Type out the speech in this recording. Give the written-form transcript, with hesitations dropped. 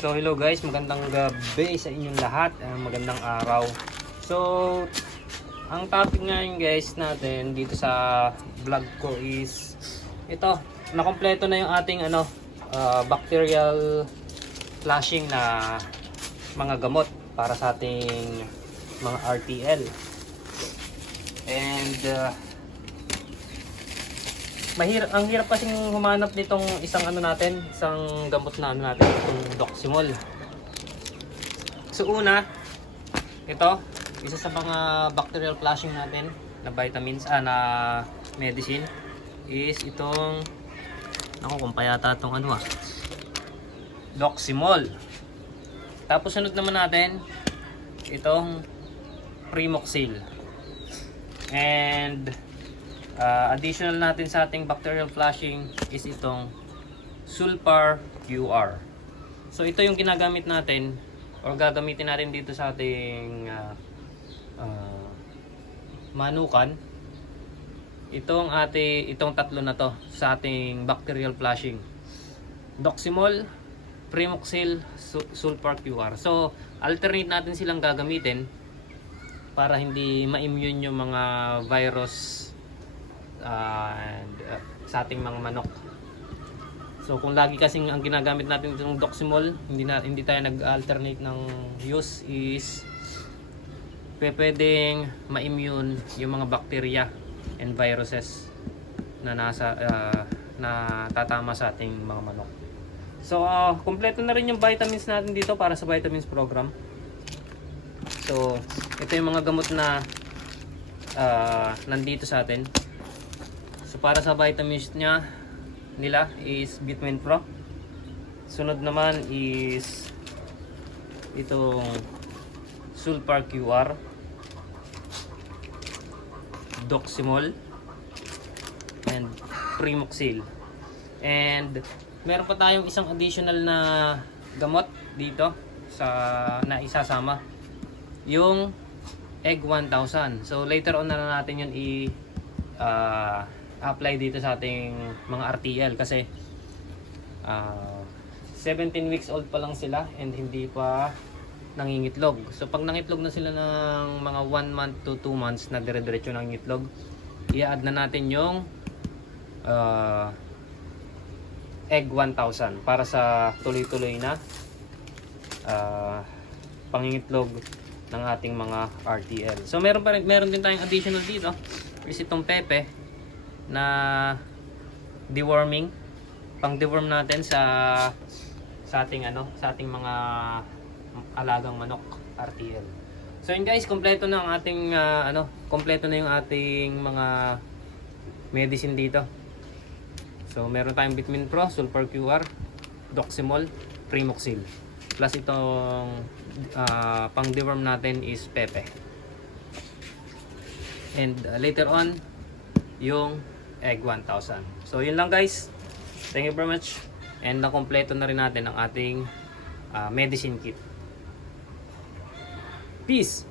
So hello guys, magandang gabi sa inyong lahat, magandang araw. So ang topic ngayon guys natin dito sa vlog ko is ito, nakompleto na yung ating bacterial flushing na mga gamot para sa ating mga RTL. And ang hirap kasing humanap nitong isang isang gamot na itong Doximol. So una, ito, isa sa mga bacterial flushing natin na vitamins, na medicine is itong, kung pa yata itong Doximol. Tapos sunod naman natin itong Primoxil. And additional natin sa ating bacterial flushing is itong Sulfar QR. So ito yung ginagamit natin o gagamitin natin dito sa ating manukan. Itong tatlo na to sa ating bacterial flushing. Doximol, Primoxil, Sulfar QR. So alternate natin silang gagamitin para hindi ma-immune yung mga virus sa ating mga manok. So kung lagi kasing ang ginagamit natin itong Doximol, hindi tayo nag-alternate ng use, is pwedeng ma-immune yung mga bacteria and viruses na na tatama sa ating mga manok. So kompleto na rin yung vitamins natin dito para sa vitamins program. So ito yung mga gamot na nandito sa atin. So para sa vitamins nila is Vitamin Pro. Sunod naman is itong Sulfar QR, Doximol, and Primoxil. And meron pa tayong isang additional na gamot dito na isasama, yung Egg 1000. So later on na natin yun apply dito sa ating mga RTL kasi 17 weeks old pa lang sila and hindi pa nangingitlog. So pag nangitlog na sila ng mga 1 month to 2 months na dire-diretso nangingitlog, i-add na natin yung Egg 1000 para sa tuloy-tuloy na pangingitlog ng ating mga RTL. So meron din tayong additional dito is itong Pepe na deworming, pang deworm natin sa ating mga alagang manok RTL. So yun guys, kompleto na ang ating kompleto na yung ating mga medicine dito. So meron tayong Vitamin Pro, Sulfar QR, Doximol, Primoxil, plus itong pang deworm natin is Pepe. And later on yung Egg 1000. So yun lang guys, thank you very much, and nakompleto na rin natin ang ating medicine kit. Peace!